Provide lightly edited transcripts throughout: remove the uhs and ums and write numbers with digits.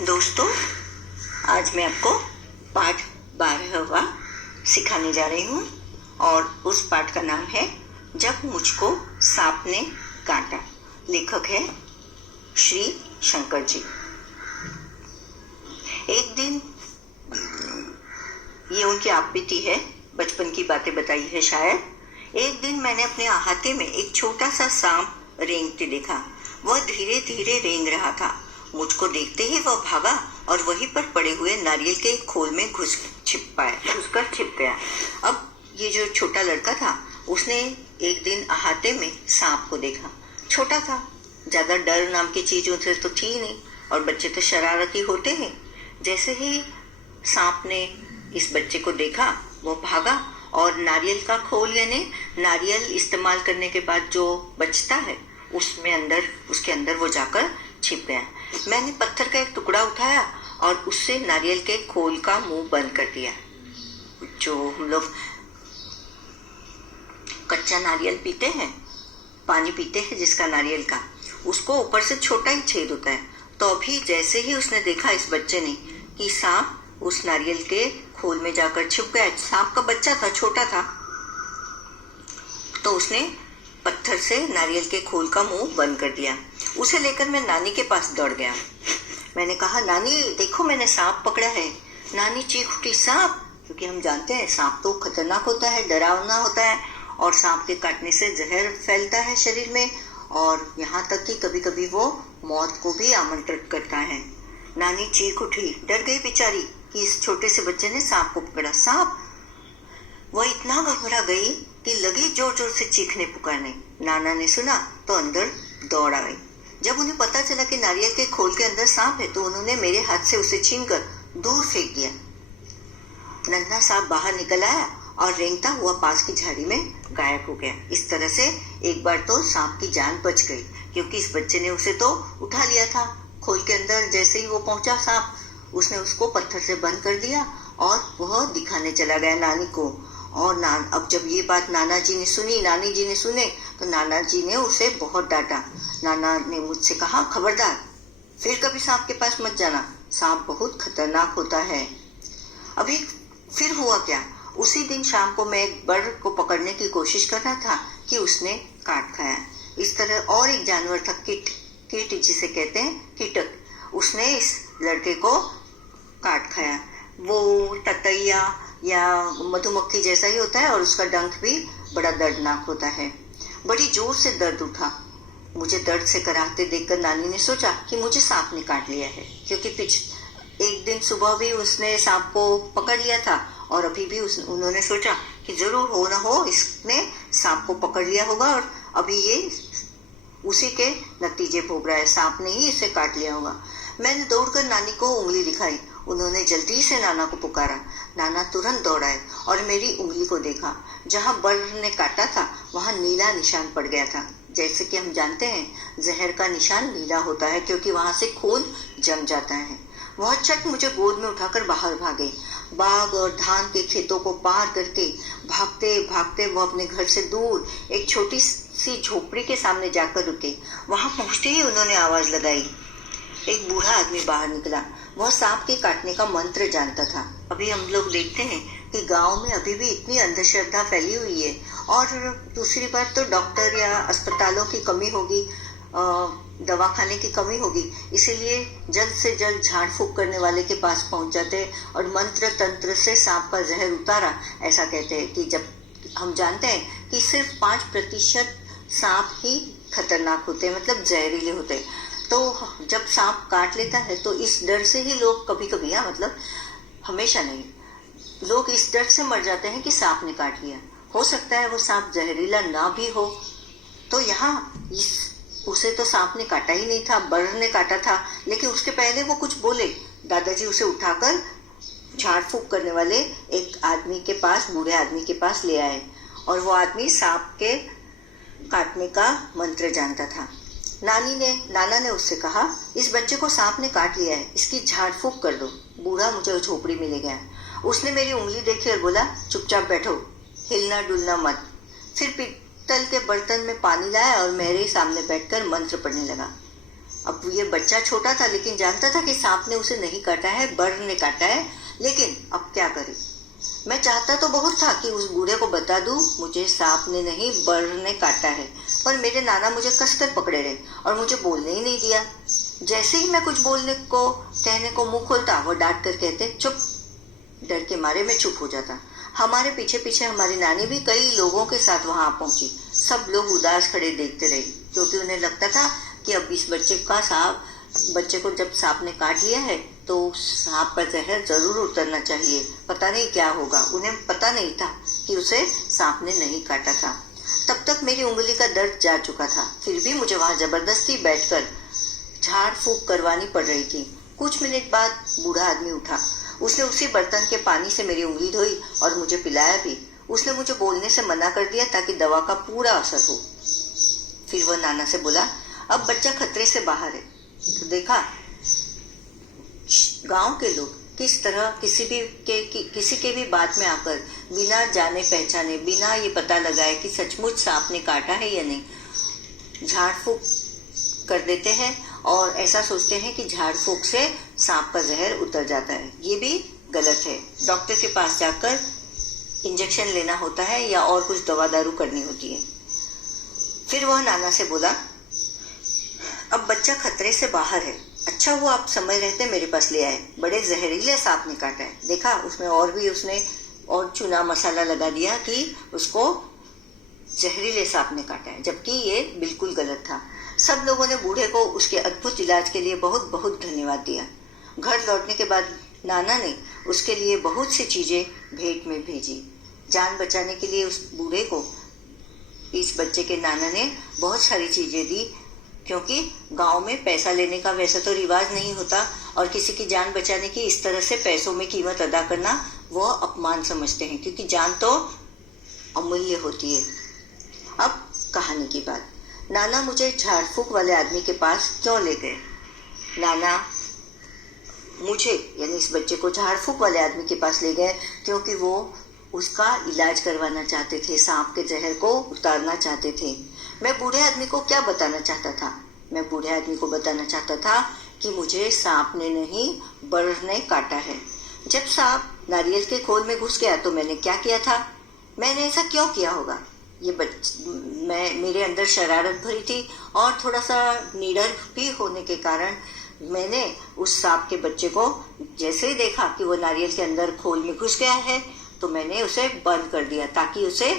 दोस्तों, आज मैं आपको पाठ 12वां सिखाने जा रही हूँ और उस पाठ का नाम है जब मुझको सांप ने काटा। लेखक है श्री शंकर जी। एक दिन, ये उनकी आप बीती है, बचपन की बातें बताई है शायद। एक दिन मैंने अपने अहाते में एक छोटा सा सांप रेंगते देखा। वह धीरे धीरे रेंग रहा था। मुझको देखते ही वह भागा और वहीं पर पड़े हुए नारियल के खोल में घुसकर छिप गया। अब ये जो छोटा लड़का था, उसने एक दिन अहाते में सांप को देखा। छोटा था, ज्यादा डर नाम की चीजों से तो थी नहीं, और बच्चे तो शरारती होते हैं। जैसे ही सांप ने इस बच्चे को देखा, वो भागा और नारियल का खोल, यानी नारियल इस्तेमाल करने के बाद जो बचता है उसके अंदर वो जाकर छिप गया। मैंने पत्थर का एक टुकड़ा उठाया और उससे नारियल के खोल का मुंह बंद कर दिया। जो हम लोग कच्चा नारियल पीते हैं, पानी पीते हैं जिसका नारियल का, उसको ऊपर से छोटा ही छेद होता है। तो अभी जैसे ही उसने देखा इस बच्चे ने कि सांप उस नारियल के खोल में जाकर छिप गया, सांप का बच्चा था, छोटा था, तो उसने पत्थर से नारियल के खोल का मुंह बंद कर दिया। उसे लेकर मैं नानी के पास दौड़ गया। मैंने कहा, नानी देखो मैंने सांप पकड़ा है। नानी चीख उठी, सांप? क्योंकि हम जानते हैं सांप तो खतरनाक होता है, डरावना होता है, और सांप के काटने से जहर फैलता है शरीर में, और यहाँ तक कि कभी कभी वो मौत को भी आमंत्रित करता है। नानी चीख उठी, डर गई बेचारी कि इस छोटे से बच्चे ने सांप को पकड़ा। सांप? वह इतना घबरा गई कि लगी जोर जोर से चीखने पुकारने। नाना ने सुना तो अंदर दौड़ आई। जब उन्हें पता चला कि नारियल के खोल के अंदर सांप है, तो उन्होंने मेरे हाथ से उसे छीनकर दूर फेंक दिया। नन्हा सांप बाहर निकल आया और रेंगता हुआ पास की झाड़ी में गायब हो गया। इस तरह से एक बार तो सांप की जान बच गई, क्योंकि इस बच्चे ने उसे तो उठा लिया था खोल के अंदर। जैसे ही वो पहुंचा सांप, उसने उसको पत्थर से बंद कर दिया और वह दिखाने चला गया नानी को। और अब जब ये बात नानी जी ने सुने, तो नाना जी ने उसे बहुत डांटा। नाना ने मुझसे कहा, खबरदार, फिर कभी सांप के पास मत जाना, सांप बहुत खतरनाक होता है। अभी फिर हुआ क्या, उसी दिन शाम को मैं एक बर्ड को पकड़ने की कोशिश कर रहा था कि उसने काट खाया। इस तरह और एक जानवर था, कीट जिसे कहते हैं कीटक, उसने इस लड़के को काट खाया। वो ततैया या मधुमक्खी जैसा ही होता है, और उसका डंक भी बड़ा दर्दनाक होता है। बड़ी जोर से दर्द उठा। मुझे दर्द से कराहते देखकर नानी ने सोचा कि मुझे सांप ने काट लिया है, क्योंकि एक दिन सुबह भी उसने सांप को पकड़ लिया था, और अभी भी उन्होंने सोचा कि जरूर हो ना हो इसने सांप को पकड़ लिया होगा, और अभी ये उसी के नतीजे भोग रहा है, सांप ने ही इसे काट लिया होगा। मैंने दौड़कर नानी को उंगली दिखाई। उन्होंने जल्दी से नाना को पुकारा। नाना तुरंत दौड़ाए और मेरी उंगली को देखा। जहां बर्ड ने काटा था, वहां नीला निशान पड़ गया था। जैसे कि हम जानते हैं, जहर का निशान नीला होता है, क्योंकि वहां से खून जम जाता है। वह झट मुझे गोद में उठाकर बाहर भागे। बाग और धान के खेतों को पार करके भागते भागते वो अपने घर से दूर एक छोटी सी झोपड़ी के सामने जाकर रुके। वहां पहुंचते ही उन्होंने आवाज लगाई। एक बूढ़ा आदमी बाहर निकला। वह सांप के काटने का मंत्र जानता था। अभी हम लोग देखते हैं कि गांव में अभी भी इतनी अंधश्रद्धा फैली हुई है, और दूसरी बात तो डॉक्टर या अस्पतालों की कमी होगी, दवाखाने की कमी होगी, इसीलिए जल्द से जल्द झाड़ फूक करने वाले के पास पहुंच जाते हैं और मंत्र तंत्र से सांप का जहर उतारा। ऐसा कहते हैं कि जब हम जानते हैं कि सिर्फ 5% सांप ही खतरनाक होते हैं, मतलब जहरीले होते हैं। तो जब सांप काट लेता है तो इस डर से ही लोग कभी कभी, मतलब हमेशा नहीं, लोग इस डर से मर जाते हैं कि सांप ने काट लिया। हो सकता है वो सांप जहरीला ना भी हो। तो यहाँ उसे तो सांप ने काटा ही नहीं था, बर्ड ने काटा था, लेकिन उसके पहले वो कुछ बोले। दादाजी उसे उठाकर झाड़ फूक करने वाले एक आदमी के पास, बूढ़े आदमी के पास ले आए, और वो आदमी सांप के काटने का मंत्र जानता था। नाना ने उससे कहा, इस बच्चे को सांप ने काट लिया है, इसकी झाड़ फूक कर दो। बूढ़ा मुझे झोपड़ी में ले गया। उसने मेरी उंगली देखी और बोला, चुपचाप बैठो, हिलना डुलना मत। फिर पीतल के बर्तन में पानी लाया और मेरे सामने बैठकर मंत्र पढ़ने लगा। अब ये बच्चा छोटा था लेकिन जानता था कि सांप ने उसे नहीं काटा है, बर ने काटा है। लेकिन अब क्या करे, मैं चाहता तो बहुत था कि उस बूढ़े को बता दूं मुझे सांप ने नहीं बर ने काटा है, पर मेरे नाना मुझे कसकर पकड़े रहे और मुझे बोलने ही नहीं दिया। जैसे ही मैं कुछ बोलने को कहने को मुंह खोलता वो डांट कर कहते चुप। डर के मारे मैं चुप हो जाता। हमारे पीछे पीछे हमारी नानी भी कई लोगों के साथ वहां पहुंची। सब लोग उदास खड़े देखते रहे क्योंकि उन्हें लगता था कि अब इस बच्चे को जब सांप ने काट लिया है तो सांप का जहर जरूर उतरना चाहिए। पता नहीं क्या होगा। उन्हें पता नहीं था कि उसे सांप ने नहीं काटा था। तब तक मेरी उंगली का दर्द जा चुका था, फिर भी मुझे वहां जबरदस्ती बैठकर झाड़ फूक करवानी पड़ रही थी। कुछ मिनट बाद बूढ़ा आदमी उठा। उसने उसी बर्तन के पानी से मेरी उंगली धोई और मुझे पिलाया भी। उसने मुझे बोलने से मना कर दिया ताकि दवा का पूरा असर हो। फिर वह नाना से बोला, अब बच्चा खतरे से बाहर है। तो देखा गांव के लोग किस तरह किसी के भी बात में आकर बिना जाने पहचाने, बिना ये पता लगाए कि सचमुच सांप ने काटा है या नहीं, झाड़ फूक कर देते हैं और ऐसा सोचते हैं कि झाड़ फूक से सांप का जहर उतर जाता है। ये भी गलत है। डॉक्टर के पास जाकर इंजेक्शन लेना होता है या और कुछ दवा दारू करनी होती है। फिर वह नाना से बोला, अब बच्चा खतरे से बाहर है। अच्छा हुआ आप समय रहते मेरे पास ले आए। बड़े जहरीले सांप ने काटा है। देखा उसने और चूना मसाला लगा दिया कि उसको जहरीले सांप ने काटा है, जबकि ये बिल्कुल गलत था। सब लोगों ने बूढ़े को उसके अद्भुत इलाज के लिए बहुत बहुत धन्यवाद दिया। घर लौटने के बाद नाना ने उसके लिए बहुत सी चीजें भेंट में भेजी। जान बचाने के लिए उस बूढ़े को इस बच्चे के नाना ने बहुत सारी चीजें दी, क्योंकि गांव में पैसा लेने का वैसे तो रिवाज नहीं होता और किसी की जान बचाने की इस तरह से पैसों में कीमत अदा करना वो अपमान समझते हैं, क्योंकि जान तो अमूल्य होती है। अब कहानी की बात। नाना मुझे झाड़ फूक वाले आदमी के पास क्यों ले गए? नाना मुझे यानी इस बच्चे को झाड़ फूक वाले आदमी के पास ले गए क्योंकि वो उसका इलाज करवाना चाहते थे, सांप के जहर को उतारना चाहते थे। मैं बूढ़े आदमी को क्या बताना चाहता था? मैं बूढ़े आदमी को बताना चाहता था कि मुझे सांप ने नहीं बर ने काटा है। जब सांप नारियल के खोल में घुस गया तो मैंने क्या किया था? मैंने ऐसा क्यों किया होगा? मेरे अंदर शरारत भरी थी और थोड़ा सा निडर भी होने के कारण मैंने उस सांप के बच्चे को जैसे ही देखा कि वो नारियल के अंदर खोल में घुस गया है तो मैंने उसे बंद कर दिया ताकि उसे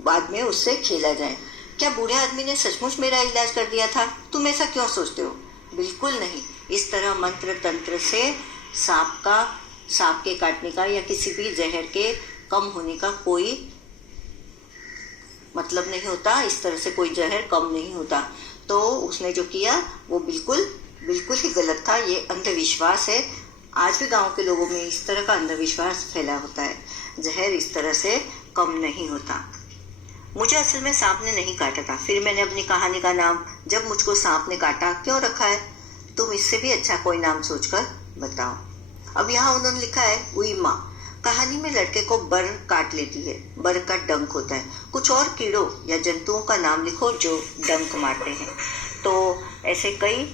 बाद में उससे खेला जाए। क्या बूढ़े आदमी ने सचमुच मेरा इलाज कर दिया था? तुम ऐसा क्यों सोचते हो? बिल्कुल नहीं। इस तरह मंत्र तंत्र से सांप के काटने का या किसी भी जहर के कम होने का कोई मतलब नहीं होता। इस तरह से कोई जहर कम नहीं होता। तो उसने जो किया वो बिल्कुल ही गलत था। ये अंधविश्वास है। आज भी गांव के लोगों में इस तरह का अंधविश्वास फैला होता है। जहर इस तरह से कम नहीं होता। मुझे असल में सांप ने नहीं काटा था। फिर मैंने अपनी कहानी का नाम जब मुझको सांप ने काटा क्यों रखा है? तुम इससे भी अच्छा कोई नाम सोचकर बताओ। अब यहाँ उन्होंने लिखा है उई माँ। कहानी में लड़के को बर काट लेती है। बर का डंक होता है। कुछ और कीड़ों या जंतुओं का नाम लिखो जो डंक मारते हैं। तो ऐसे कई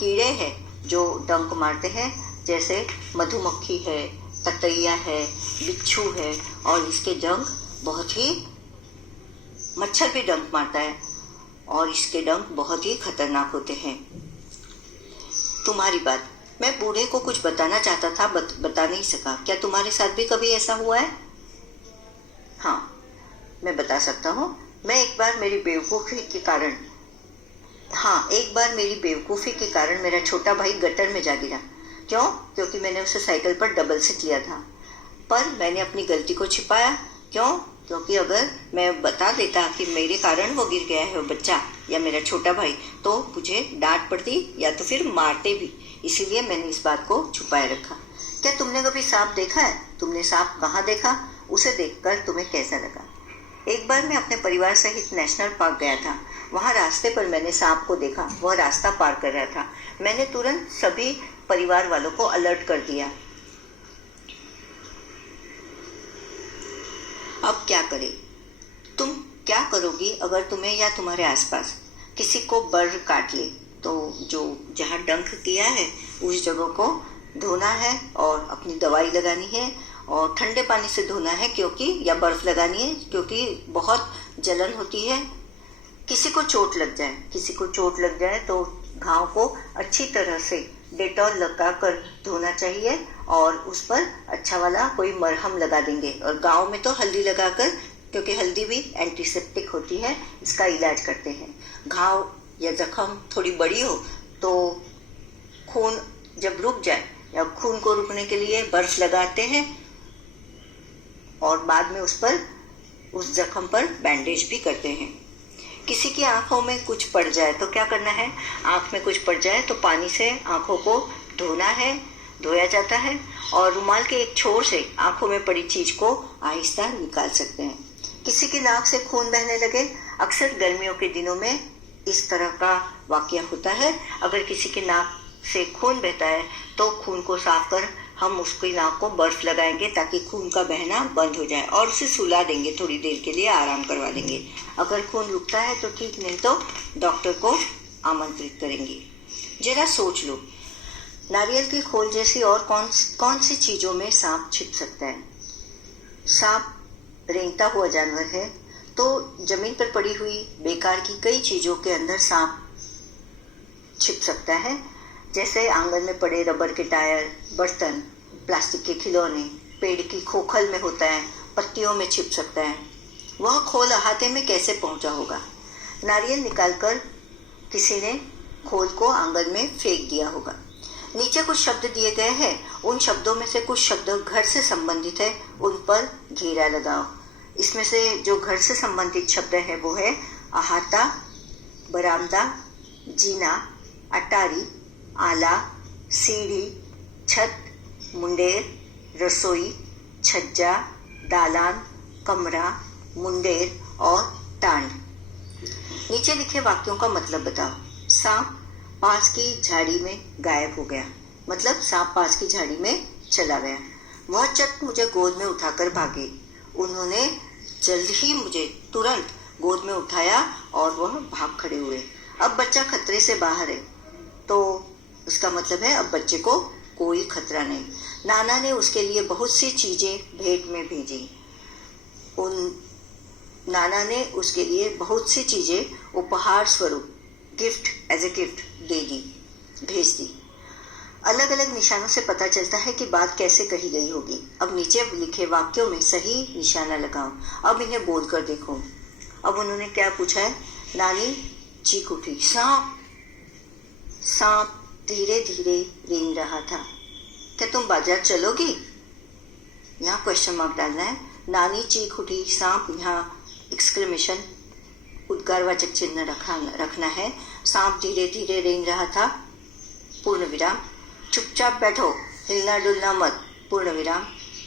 कीड़े हैं जो डंक मारते हैं, जैसे मधुमक्खी है, ततैया है, बिच्छू है और इसके डंक बहुत ही मच्छर भी डंक मारता है और इसके डंक बहुत ही खतरनाक होते हैं। तुम्हारी बात। मैं बूढ़े को कुछ बताना चाहता था, बता नहीं सका। क्या तुम्हारे साथ भी कभी ऐसा हुआ है? हाँ, मैं बता सकता हूँ। एक बार मेरी बेवकूफ़ी के कारण मेरा छोटा भाई गटर में जा गिरा। क्यों? क्योंकि मैंने उसे साइकिल पर डबल सीट लिया था, पर मैंने अपनी गलती को छिपाया। क्यों? क्योंकि अगर मैं बता देता कि मेरे कारण वो गिर गया है वो बच्चा या मेरा छोटा भाई, तो मुझे डांट पड़ती या तो फिर मारते भी। इसीलिए मैंने इस बात को छुपाए रखा। क्या तुमने कभी सांप देखा है? तुमने सांप कहाँ देखा? उसे देखकर तुम्हें कैसा लगा? एक बार मैं अपने परिवार सहित नेशनल पार्क गया था। वहाँ रास्ते पर मैंने सांप को देखा। वह रास्ता पार कर रहा था। मैंने तुरंत सभी परिवार वालों को अलर्ट कर दिया। अब क्या करें? तुम क्या करोगी अगर तुम्हें या तुम्हारे आसपास किसी को बर काट ले? तो जो जहाँ डंक किया है उस जगह को धोना है और अपनी दवाई लगानी है और ठंडे पानी से धोना है, क्योंकि या बर्फ लगानी है, क्योंकि बहुत जलन होती है। किसी को चोट लग जाए तो घाव को अच्छी तरह से डेटॉल लगाकर धोना चाहिए और उस पर अच्छा वाला कोई मरहम लगा देंगे। और गांव में तो हल्दी लगाकर, क्योंकि हल्दी भी एंटीसेप्टिक होती है, इसका इलाज करते हैं। घाव या जख्म थोड़ी बड़ी हो तो खून जब रुक जाए या खून को रुकने के लिए बर्फ लगाते हैं और बाद में उस जख्म पर बैंडेज भी करते हैं। किसी की आंखों में कुछ पड़ जाए तो क्या करना है? आंख में कुछ पड़ जाए तो पानी से आंखों को धोया जाता है और रुमाल के एक छोर से आंखों में पड़ी चीज को आहिस्ता निकाल सकते हैं। किसी की नाक से खून बहने लगे, अक्सर गर्मियों के दिनों में इस तरह का वाकया होता है। अगर किसी की नाक से खून बहता है तो खून को साफ कर हम उसकी नाक को बर्फ लगाएंगे ताकि खून का बहना बंद हो जाए और उसे सुला देंगे, थोड़ी देर के लिए आराम करवा देंगे। अगर खून रुकता है तो ठीक, नहीं तो डॉक्टर को आमंत्रित करेंगे। जरा सोच लो, नारियल की खोल जैसी और कौन सी चीजों में सांप छिप सकता है? सांप रेंगता हुआ जानवर है, तो जमीन पर पड़ी हुई बेकार की कई चीजों के अंदर सांप छिप सकता है। जैसे आंगन में पड़े रबर के टायर, बर्तन, प्लास्टिक के खिलौने, पेड़ की खोखल में होता है, पत्तियों में छिप सकता है। वह खोल अहाते में कैसे पहुंचा होगा? नारियल निकालकर किसी ने खोल को आंगन में फेंक दिया होगा। नीचे कुछ शब्द दिए गए हैं, उन शब्दों में से कुछ शब्द घर से संबंधित है, उन पर घेरा लगाओ। इसमें से जो घर से संबंधित शब्द है वो है अहाता, बरामदा, जीना, अटारी, आला, सीढ़ी, छत, मुंडेर, रसोई, छज्जा, दालान, कमरा, मुंडेर और टांड। नीचे लिखे वाक्यों का मतलब बताओ। सांप पास की झाड़ी में गायब हो गया, मतलब सांप पास की झाड़ी में चला गया। वह चट मुझे गोद में उठाकर भागे। उन्होंने जल्द ही मुझे तुरंत गोद में उठाया और वह भाग खड़े हुए। अब बच्चा खतरे से बाहर है, तो उसका मतलब है अब बच्चे को कोई खतरा नहीं। नाना ने उसके लिए बहुत सी चीजें भेंट में भेजी। नाना ने उसके लिए बहुत सी चीजें उपहार स्वरूप, एज ए गिफ्ट भेज दी। अलग अलग निशानों से पता चलता है कि बात कैसे कही गई होगी। अब नीचे लिखे वाक्यों में सही निशाना लगाओ। अब इन्हें बोल कर देखो। अब उन्होंने क्या पूछा है? नानी चीख उठी, सांप। सांप धीरे धीरे रेंग रहा था। क्या तुम बाजार चलोगी? यहाँ क्वेश्चन मार्क डालना है। नानी चीख उठी, सांप, यहाँ एक्सक्लेमेशन, उद्गारवाचक चिन्ह रखना है। सांप धीरे धीरे रेंग रहा था, पूर्ण विराम। चुपचाप बैठो, हिलना डुलना मत, पूर्ण विराम।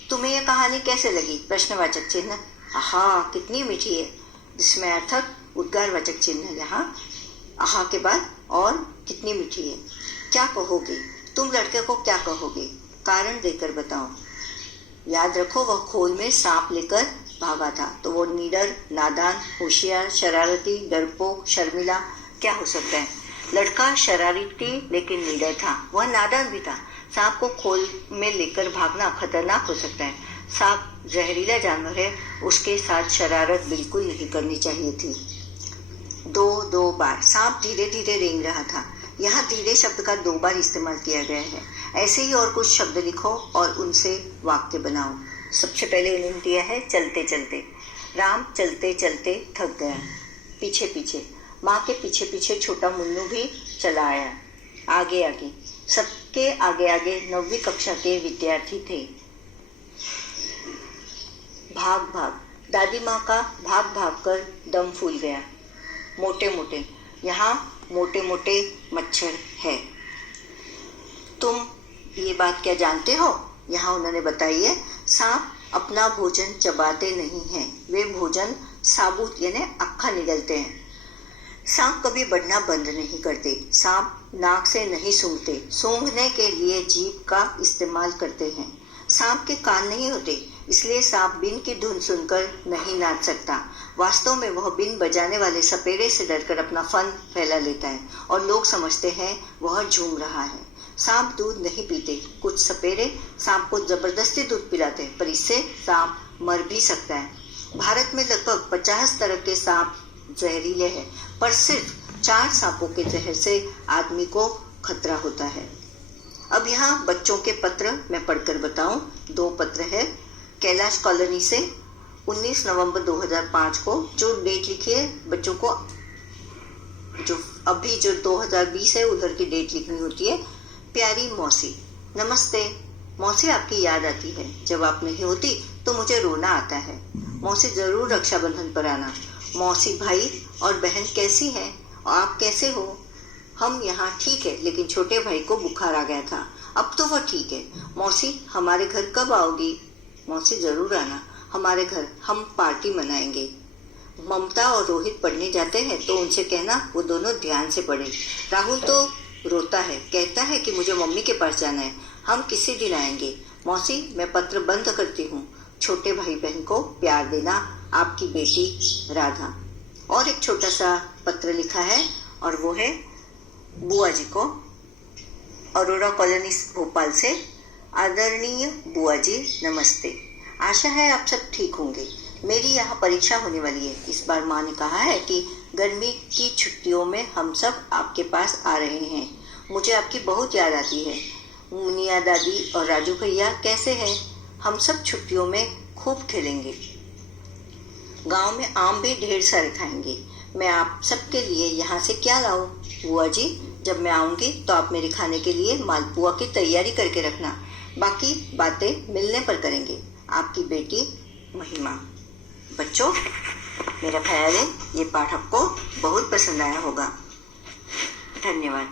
तुम्हें यह कहानी कैसे लगी? प्रश्नवाचक चिन्ह। आहा कितनी मीठी है, जिसमें अर्थक उद्गारवाचक चिन्ह यहाँ आहा के बाद, और कितनी मीठी है। क्या कहोगे? तुम लड़के को क्या कहोगे? कारण देकर बताओ। याद रखो वह खोल में सांप लेकर भागा था, तो वो निडर, नादान, होशियार, शरारती, डरपोक, शर्मिला क्या हो सकता है? लड़का शरारती लेकिन निडर था, वह नादान भी था। सांप को खोल में लेकर भागना खतरनाक हो सकता है। सांप जहरीला जानवर है, उसके साथ शरारत बिल्कुल नहीं करनी चाहिए थी। दो बार सांप धीरे धीरे रेंग रहा था। यहाँ धीरे शब्द का 2 बार इस्तेमाल किया गया है। ऐसे ही और कुछ शब्द लिखो और उनसे वाक्य बनाओ। सबसे पहले उन्होंने दिया है चलते चलते। राम चलते चलते थक गया। पीछे पीछे, माँ के पीछे पीछे छोटा मुन्नू भी चला आया। आगे आगे, सबके आगे आगे 9वीं कक्षा के विद्यार्थी थे। भाग भाग, दादी माँ का भाग भाग कर दम फूल गया। मोटे मोटे, यहाँ मोटे मोटे मच्छर है। तुम ये बात क्या जानते हो? यहाँ उन्होंने बताई है। सांप अपना भोजन चबाते नहीं हैं, वे भोजन साबुत यानी अक्खा निगलते हैं। सांप कभी बढ़ना बंद नहीं करते। सांप नाक से नहीं सूंघते, सूंघने के लिए जीभ का इस्तेमाल करते हैं। सांप के कान नहीं होते, इसलिए सांप बीन की धुन सुनकर नहीं नाच सकता। वास्तव में वह बीन बजाने वाले सपेरे से डरकर अपना फन फैला लेता है और लोग समझते हैं वह झूम रहा है। सांप दूध नहीं पीते। कुछ सपेरे सांप को जबरदस्ती दूध पिलाते हैं, पर इससे सांप मर भी सकता है। भारत में लगभग 50 तरह के सांप जहरीले हैं, पर सिर्फ 4 सांपों के जहर से आदमी को खतरा होता है। अब यहाँ बच्चों के पत्र मैं पढ़कर बताऊं। 2 पत्र है कैलाश कॉलोनी से 19 नवंबर 2005 को। जो डेट लिखी है बच्चों को, जो अभी जो 2020 है उधर की डेट लिखनी होती है। प्यारी मौसी, नमस्ते मौसी, आपकी याद आती है। जब आप नहीं होती तो मुझे रोना आता है। मौसी जरूर रक्षाबंधन पर आना। मौसी, भाई और बहन कैसी हैं? आप कैसे हो? हम यहाँ ठीक है, लेकिन छोटे भाई को बुखार आ गया था। अब तो वह ठीक है। मौसी, हमारे घर कब आओगी? मौसी, जरूर आना हमारे घर, हम पार्टी मनाएंगे। ममता और रोहित पढ़ने जाते हैं तो उनसे कहना वो दोनों ध्यान से पढ़े। राहुल तो रोता है, कहता है कि मुझे मम्मी के पास जाना है। हम किसी दिन आएंगे। मौसी, मैं पत्र बंद करती हूँ। छोटे भाई बहन को प्यार देना, आपकी बेटी राधा। और एक छोटा सा पत्र लिखा है और वो है बुआ जी को, अरोरा कॉलोनी भोपाल से। आदरणीय बुआ जी, नमस्ते। आशा है आप सब ठीक होंगे। मेरी यहाँ परीक्षा होने वाली है। इस बार माँ ने कहा है कि गर्मी की छुट्टियों में हम सब आपके पास आ रहे हैं। मुझे आपकी बहुत याद आती है। मुनिया दादी और राजू भैया कैसे हैं? हम सब छुट्टियों में खूब खेलेंगे। गांव में आम भी ढेर सारे खाएंगे। मैं आप सबके लिए यहाँ से क्या लाऊं? बुआ जी, जब मैं आऊंगी तो आप मेरे खाने के लिए मालपुआ की तैयारी करके रखना। बाकी बातें मिलने पर करेंगे। आपकी बेटी महिमा। बच्चों, मेरा ख्याल है ये पाठ आपको बहुत पसंद आया होगा। धन्यवाद।